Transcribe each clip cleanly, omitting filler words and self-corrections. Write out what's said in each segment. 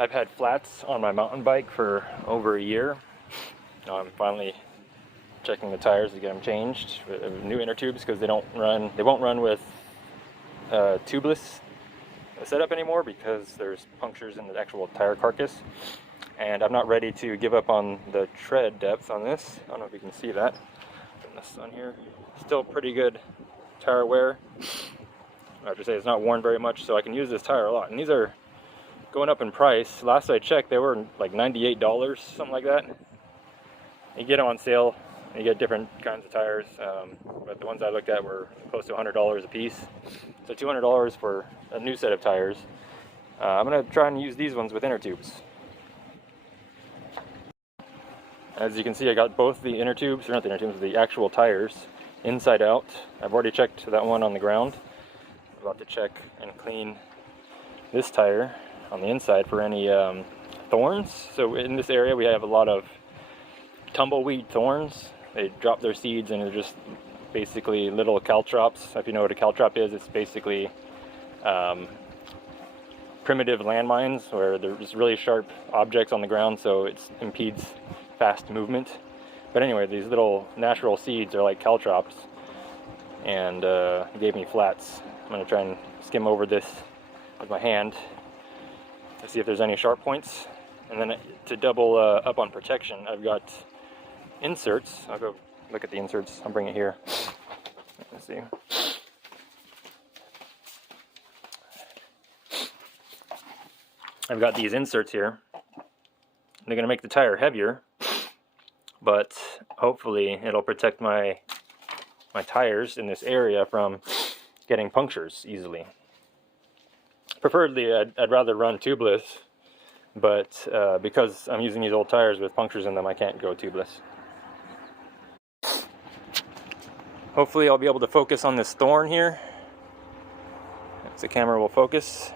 I've had flats on my mountain bike for over a year. Now I'm finally checking the tires to get them changed with new inner tubes because they won't run with tubeless setup anymore because there's punctures in the actual tire carcass. And I'm not ready to give up on the tread depth on this. I don't know if you can see that in the sun here. Still pretty good tire wear. I have to say it's not worn very much, so I can use this tire a lot. And these are going up in price. Last I checked, they were like $98, something like that. You get them on sale. You get different kinds of tires, but the ones I looked at were close to $100 a piece. So $200 for a new set of tires. I'm going to try and use these ones with inner tubes. As you can see, I got both the inner tubes, or not the inner tubes, the actual tires inside out. I've already checked that one on the ground. I'm about to check and clean this tire on the inside for any thorns. So in this area we have a lot of tumbleweed thorns. They drop their seeds and they're just basically little caltrops. If you know what a caltrop is, it's basically primitive landmines where they're just really sharp objects on the ground, so it impedes fast movement. But anyway, these little natural seeds are like caltrops, and it gave me flats. I'm going to try and skim over this with my hand to see if there's any sharp points. And then to double up on protection, I've got inserts. I'll go look at the inserts. I'll bring it here. Let's see. I've got these inserts here. They're going to make the tire heavier, but hopefully it'll protect my tires in this area from getting punctures easily. Preferably, I'd rather run tubeless, but because I'm using these old tires with punctures in them, I can't go tubeless. Hopefully I'll be able to focus on this thorn here. If the camera will focus.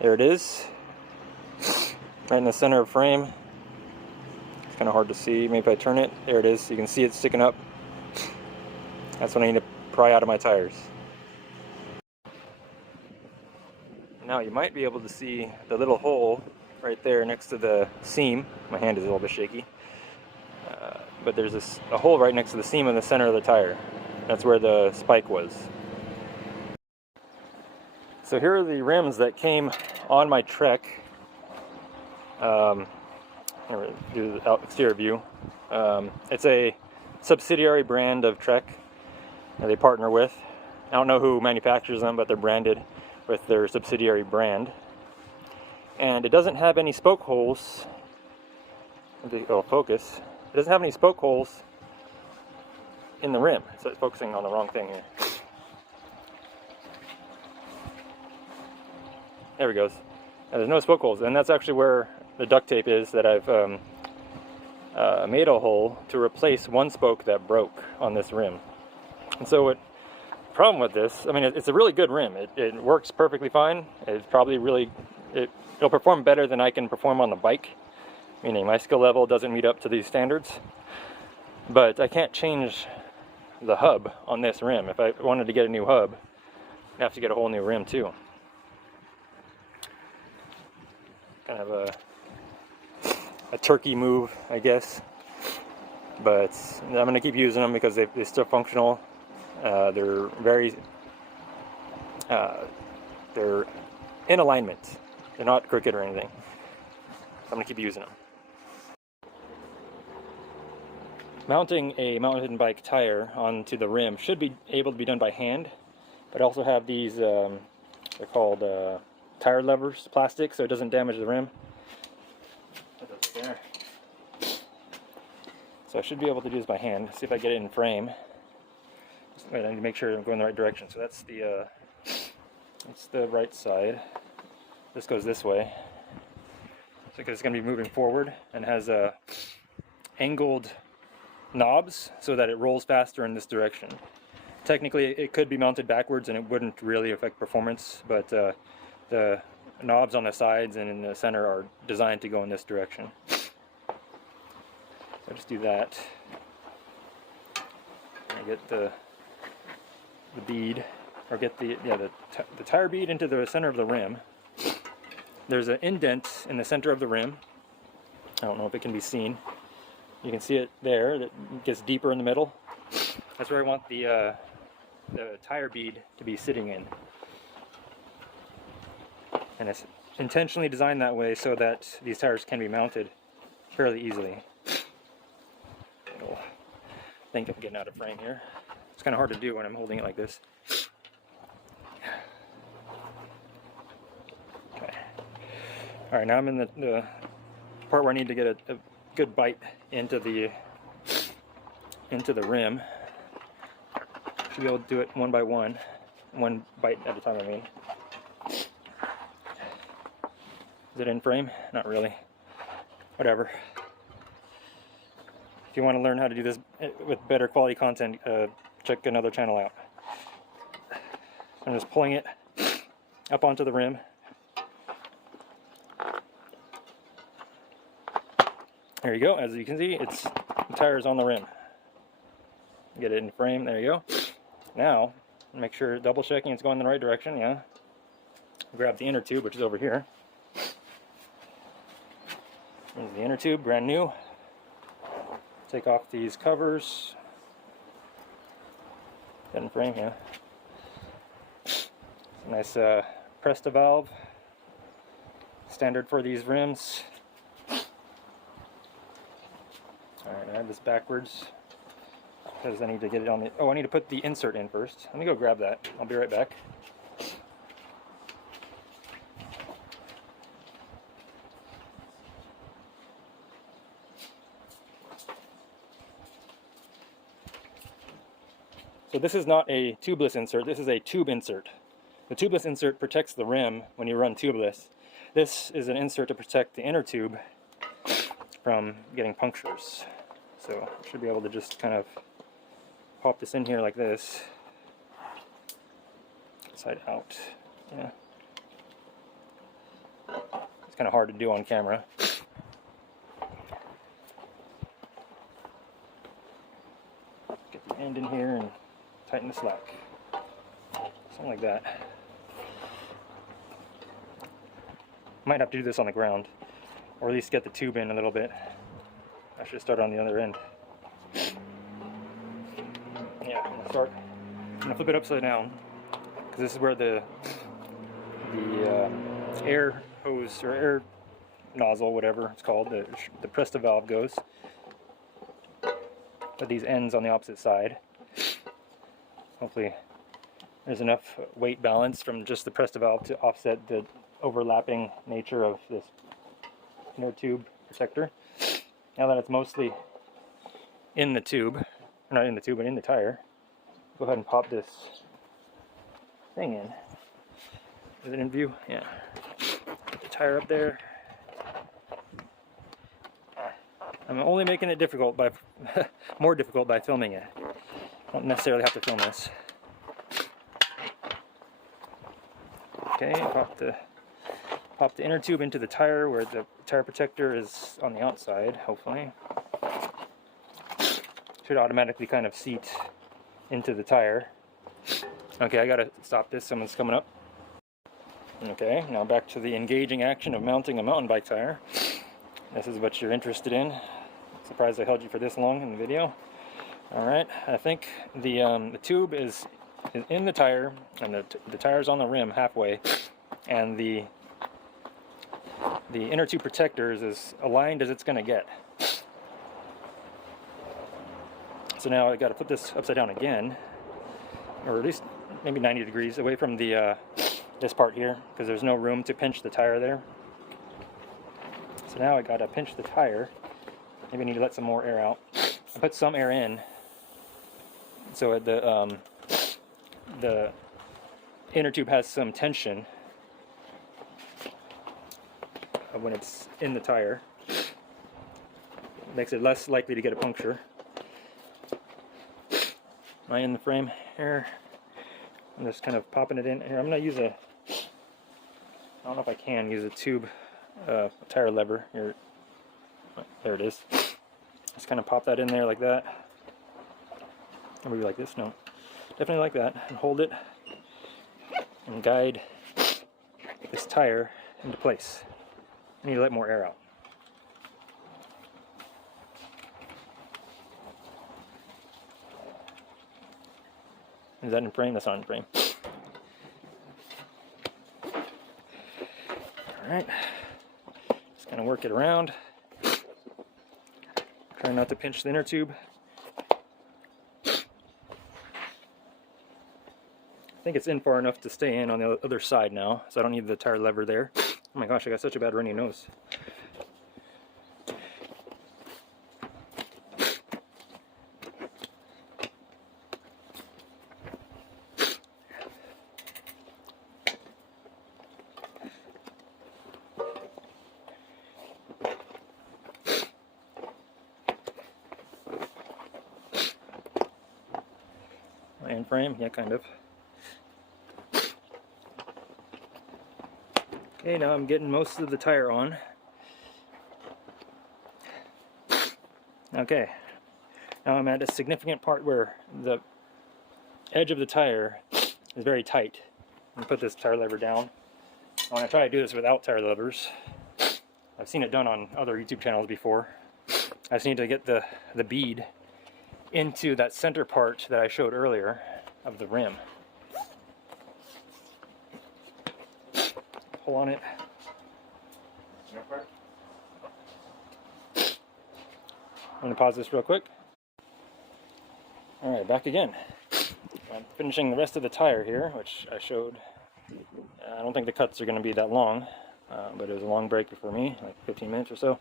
There it is. Right in the center of frame. It's kind of hard to see. Maybe if I turn it. There it is. You can see it sticking up. That's what I need to pry out of my tires. Now you might be able to see the little hole right there next to the seam. My hand is a little bit shaky. But there's a hole right next to the seam in the center of the tire. That's where the spike was. So here are the rims that came on my Trek. I'm going to do the exterior view. It's a subsidiary brand of Trek that they partner with. I don't know who manufactures them, but they're branded with their subsidiary brand. And it doesn't have any spoke holes. It'll focus. It doesn't have any spoke holes in the rim, so it's focusing on the wrong thing here. There it goes. And there's no spoke holes, and that's actually where the duct tape is that I've made a hole to replace one spoke that broke on this rim. And so the problem with this, I mean, it's a really good rim. It works perfectly fine. It's probably it'll perform better than I can perform on the bike, meaning my skill level doesn't meet up to these standards. But I can't change the hub on this rim. If I wanted to get a new hub, I'd have to get a whole new rim too. Kind of a turkey move, I guess. But I'm going to keep using them because they're still functional. They're very, they're in alignment. They're not crooked or anything. So I'm going to keep using them. Mounting a mountain bike tire onto the rim should be able to be done by hand, but I also have these, they're called tire levers, plastic, so it doesn't damage the rim. There. So I should be able to do this by hand. See if I get it in frame. Wait, I need to make sure I'm going the right direction. So that's the right side. This goes this way. So because it's going to be moving forward and has angled knobs so that it rolls faster in this direction. Technically it could be mounted backwards and it wouldn't really affect performance, but the knobs on the sides and in the center are designed to go in this direction. So just do that. I get the bead, or get the tire bead into the center of the rim. there's an indent in the center of the rim. I don't know if it can be seen. You can see it there. It gets deeper in the middle. That's where I want the tire bead to be sitting in. And it's intentionally designed that way so that these tires can be mounted fairly easily. I think I'm getting out of frame here. It's kind of hard to do when I'm holding it like this. Okay. Alright, now I'm in the part where I need to get a good bite into the rim. Should be able to do it one by one. One bite at a time, I mean. Is it in frame? Not really. Whatever. If you want to learn how to do this with better quality content, check another channel out. I'm just pulling it up onto the rim. There you go. As you can see, the tire is on the rim. Get it in frame. There you go. Now, make sure, double checking it's going in the right direction. Yeah. Grab the inner tube, which is over here. There's the inner tube, brand new. Take off these covers. Get in frame, yeah. Nice Presta valve. Standard for these rims. Alright, I have this backwards because I need to get it on the... Oh, I need to put the insert in first. Let me go grab that. I'll be right back. So this is not a tubeless insert, this is a tube insert. The tubeless insert protects the rim when you run tubeless. This is an insert to protect the inner tube from getting punctures. So I should be able to just kind of pop this in here like this. Inside out. Yeah. It's kind of hard to do on camera. Get the end in here and tighten the slack. Something like that. Might have to do this on the ground, or at least get the tube in a little bit. I should start on the other end. Yeah, I'm gonna flip it upside down, because this is where the air hose or air nozzle, whatever it's called, the Presta valve goes. Put these ends on the opposite side. Hopefully there's enough weight balance from just the Presta valve to offset the overlapping nature of this inner tube protector. Now that it's mostly in the tube, or not in the tube, but in the tire, go ahead and pop this thing in. Is it in view? Yeah. Put the tire up there. I'm only making it difficult by more difficult by filming it. Don't necessarily have to film this. Okay, pop the inner tube into the tire where the tire protector is on the outside, hopefully. Should automatically kind of seat into the tire. Okay, I gotta stop this, someone's coming up. Okay, now back to the engaging action of mounting a mountain bike tire. This is what you're interested in. Surprised I held you for this long in the video. Alright, I think the tube is in the tire, and the tire's on the rim halfway, and the inner tube protector is as aligned as it's going to get. So now I've got to put this upside down again, or at least maybe 90 degrees away from the this part here, because there's no room to pinch the tire there. So now I got to pinch the tire. Maybe I need to let some more air out. I put some air in, so the inner tube has some tension when it's in the tire. Makes it less likely to get a puncture. Am I in the frame here? I'm just kind of popping it in here. I'm going to use I don't know if I can use a tube tire lever here. There it is. Just kind of pop that in there like that. Or maybe like this. No, definitely like that. And hold it and guide this tire into place. I need to let more air out. Is that in frame? That's not in frame. Alright. Just kind of work it around. Try not to pinch the inner tube. I think it's in far enough to stay in on the other side now, so I don't need the tire lever there. Oh my gosh, I got such a bad runny nose. End frame, yeah, kind of. Okay, now I'm getting most of the tire on. Okay, now I'm at a significant part where the edge of the tire is very tight. I'm gonna put this tire lever down. I want to try to do this without tire levers. I've seen it done on other YouTube channels before. I just need to get the bead into that center part that I showed earlier of the rim. Pull on it. I'm going to pause this real quick. Alright, back again. I'm finishing the rest of the tire here, which I showed. I don't think the cuts are going to be that long, but it was a long break for me, like 15 minutes or so.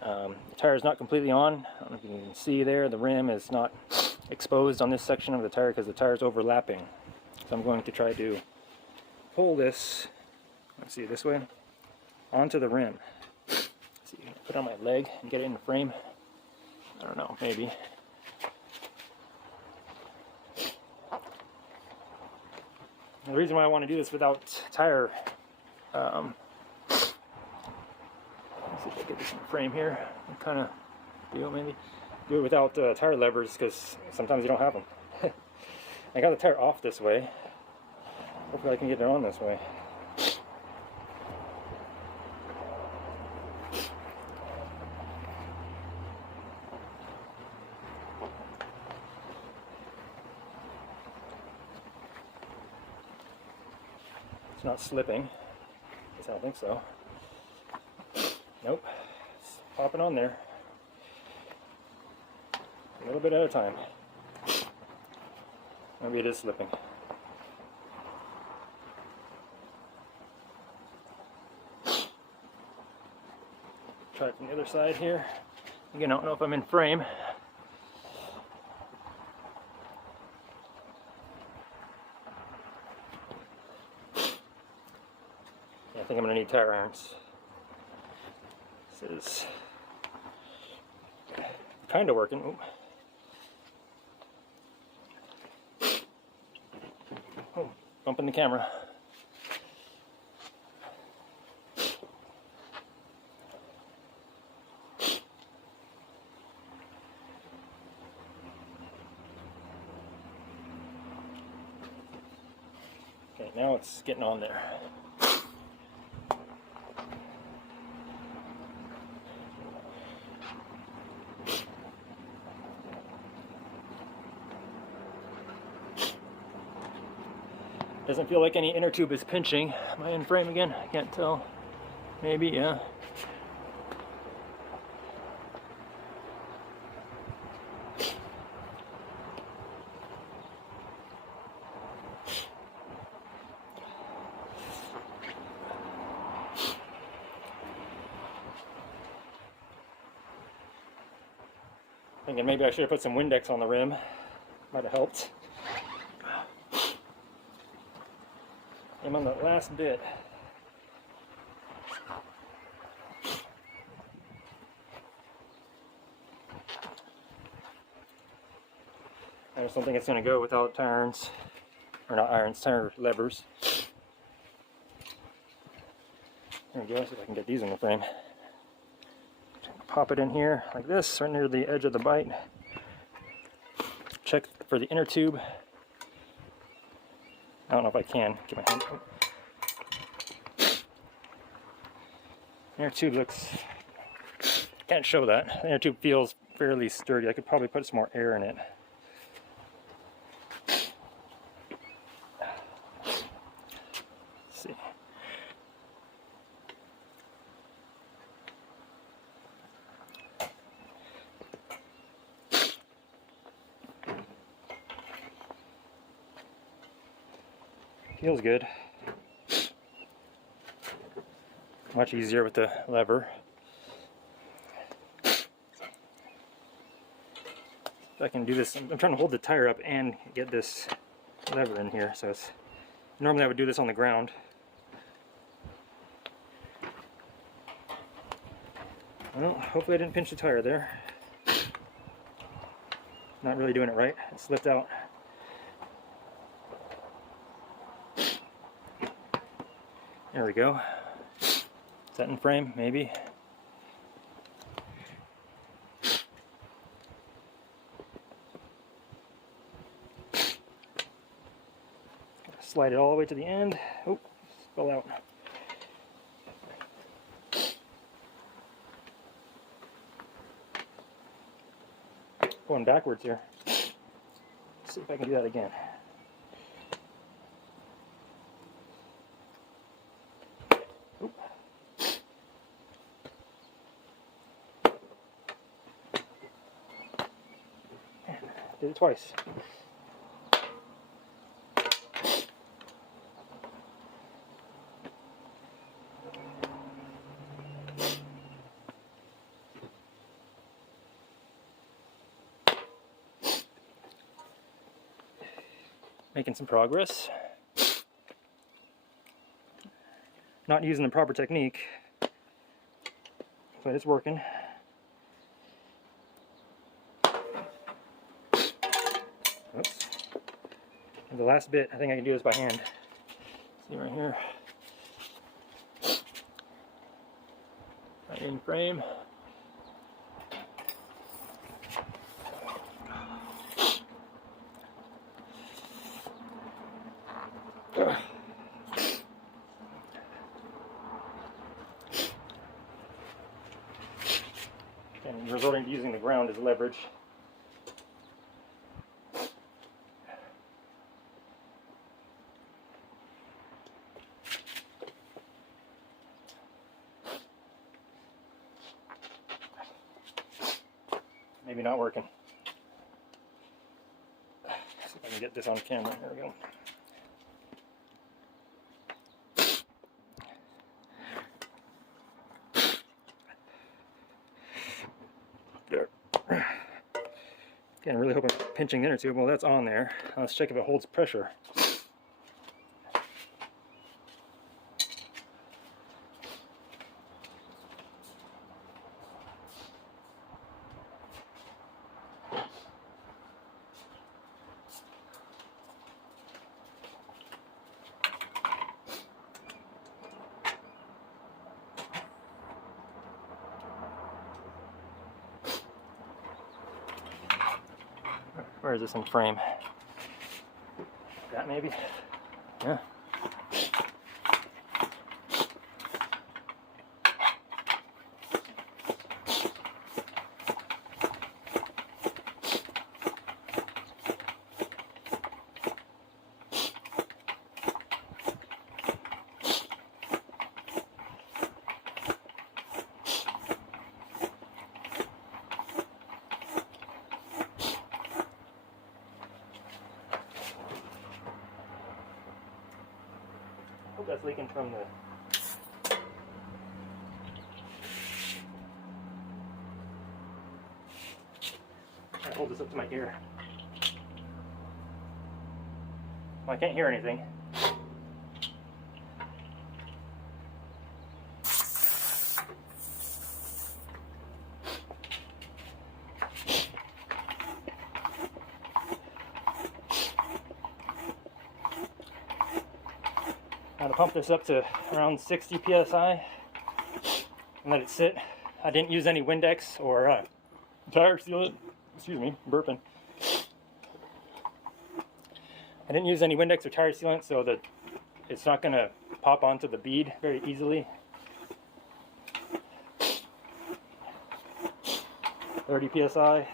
The tire is not completely on. I don't know if you can see there, the rim is not exposed on this section of the tire because the tire is overlapping. So I'm going to try to pull this, let's see, this way, onto the rim. Let's see, put it on my leg and get it in the frame. I don't know, maybe. The reason why I want to do this without tire, let's see if I get this in the frame here, kind of deal maybe. Do it without tire levers because sometimes you don't have them. I got the tire off this way. Hopefully I can get it on this way. It's not slipping. At least I don't think so. Nope. It's popping on there. A little bit at a time. Maybe it is slipping. Try it from the other side here. Again, I don't know if I'm in frame. Yeah, I think I'm going to need tire irons. This is kind of working. Ooh. Oh, bumping the camera. Okay, now it's getting on there. Doesn't feel like any inner tube is pinching. Am I in frame again? I can't tell. Maybe, yeah. Thinking maybe I should have put some Windex on the rim. Might have helped. I'm on the last bit. I just don't think it's going to go without tire irons, or not irons, tire levers. There we go, see if I can get these in the frame. Pop it in here like this, right near the edge of the bite. Check for the inner tube. I don't know if I can get my hand. inner tube looks, can't show that. The inner tube feels fairly sturdy. I could probably put some more air in it. Let's see. Feels good. Much easier with the lever. If I can do this, I'm trying to hold the tire up and get this lever in here. So it's, normally I would do this on the ground. Well, hopefully I didn't pinch the tire there. Not really doing it right. It slipped out. There we go. Set in frame, maybe. Slide it all the way to the end. Oh, spill out. Going backwards here. Let's see if I can do that again. Oop. Did it twice. Making some progress. Not using the proper technique, but it's working. Oops. And the last bit, I think I can do this by hand. See right here. Right in frame. And resorting to using the ground as leverage. Maybe not working. See if I can get this on camera. There we go. There. Again, I really hope I'm pinching the inner tube. Well, that's on there. Let's check if it holds pressure. Where is this in frame? That maybe? Yeah. Hope that's leaking from the I hold this up to my ear. Well, I can't hear anything. Now to pump this up to around 60 psi and let it sit. I didn't use any Windex or tire sealant. Excuse me, burping. I didn't use any Windex or tire sealant so that it's not going to pop onto the bead very easily. 30 psi.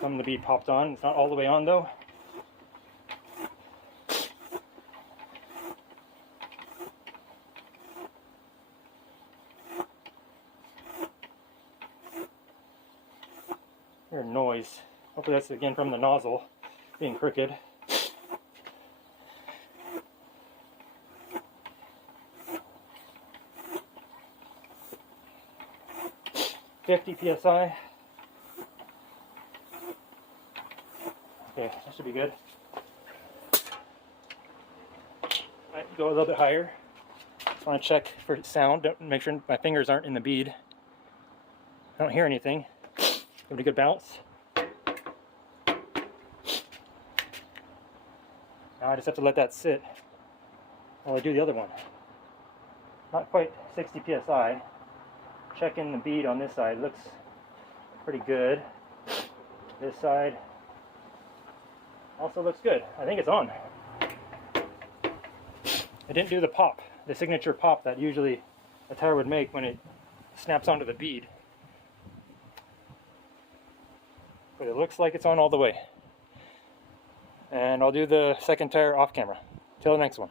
Some of the bead popped on. It's not all the way on though. Hear noise. Hopefully that's again from the nozzle being crooked. 50 psi. Okay, that should be good. Might go a little bit higher. Just want to check for sound. Don't make sure my fingers aren't in the bead. I don't hear anything. Give it a good bounce. Now I just have to let that sit while I do the other one. Not quite 60 psi. Checking the bead on this side. Looks pretty good. This side also looks good. I think it's on. I didn't do the pop, the signature pop that usually a tire would make when it snaps onto the bead. But it looks like it's on all the way. And I'll do the second tire off camera. Till the next one.